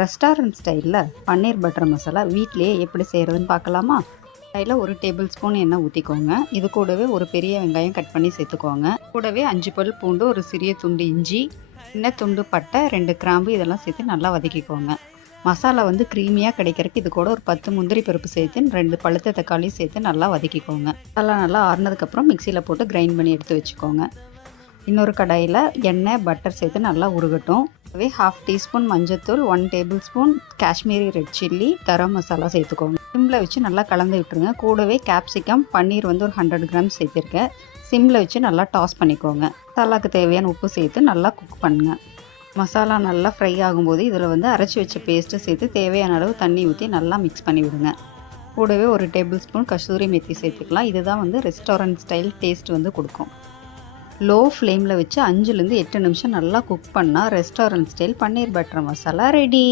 Restaurant ஸ்டைலில் பன்னீர் butter masala வீட்டிலேயே எப்படி செய்கிறதுன்னு பார்க்கலாமா? அதில் 1 டேபிள் ஸ்பூன் எண்ணெய் ஊற்றிக்கோங்க. இது கூடவே ஒரு பெரிய வெங்காயம் கட் பண்ணி சேர்த்துக்கோங்க. கூடவே 5 பல் பூண்டு, ஒரு சிறிய துண்டு இஞ்சி, சின்ன துண்டு பட்டை, 2 கிராம்பு இதெல்லாம் சேர்த்து நல்லா வதக்கிக்கோங்க. மசாலா க்ரீமியாக கிடைக்கிறதுக்கு இது கூட ஒரு 10 முந்திரி பருப்பு சேர்த்து 2 பழுத்த தக்காளி சேர்த்து நல்லா வதக்கிக்கோங்க. மசாலா நல்லா ஆறுனதுக்கப்புறம் மிக்சியில் போட்டு கிரைண்ட் பண்ணி எடுத்து வச்சுக்கோங்க. இன்னொரு கடாயில் எண்ணெய் பட்டர் சேர்த்து நல்லா உருகட்டும். அதுவே 1/2 டீஸ்பூன் மஞ்சத்தூள், 1 table spoon Kashmiri red chilli, garam masala சேர்த்துக்கோங்க. சிம்மில் வச்சு நல்லா கலந்து விட்டுருங்க. கூடவே கேப்சிகம், பன்னீர் ஒரு 100 கிராம் சேர்த்துருக்கேன். சிம்மில் வச்சு நல்லா டாஸ் பண்ணிக்கோங்க. மசாலாவுக்கு தேவையான உப்பு சேர்த்து நல்லா குக் பண்ணுங்கள். மசாலா நல்லா ஃப்ரை ஆகும்போது இதில் அரைச்சி வச்ச பேஸ்ட்டு சேர்த்து தேவையான அளவு தண்ணி ஊற்றி நல்லா மிக்ஸ் பண்ணி விடுங்க. கூடவே 1 டேபிள் ஸ்பூன் கஸ்தூரி மெத்தி சேர்த்துக்கலாம். இதுதான் ரெஸ்டாரண்ட் ஸ்டைல் டேஸ்ட் கொடுக்கும். லோ ஃப்ளேமில் வச்சு 5லேருந்து 8 நிமிஷம் நல்லா குக் பண்ணால் ரெஸ்டாரண்ட் ஸ்டைல் பன்னீர் பட்டர் மசாலா ரெடி.